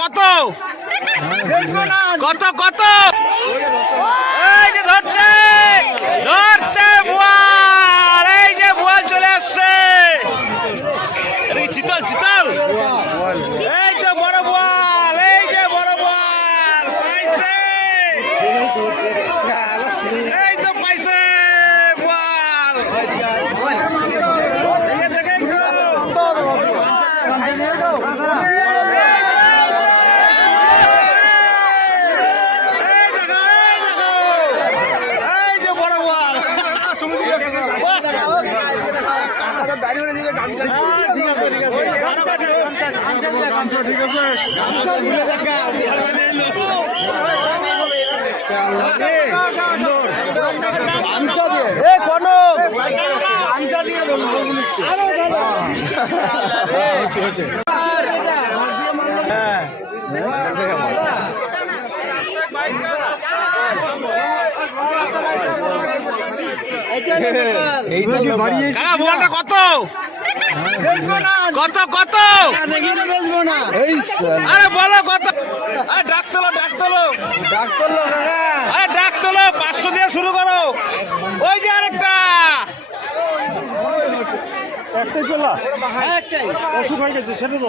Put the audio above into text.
কত কত কত এই যে ধরছে ধরছে বোয়াল, এই যে বোয়াল চলে আসছে। চিতল চিতল, এই যে বড় বোয়াল, এই যে বড় বোয়াল পাইছে, এই তো পাইছে বোয়াল। কত কত কত আরে বলো কত? ডাক তোলো ডাক তোলো ডাক তোলো, আরে ডাক তোলো, 500 দিয়ে শুরু করো। ওই যে আরেকটা একটাই চলা, একটাই অসুখ হয়ে গেছে সেটা তো।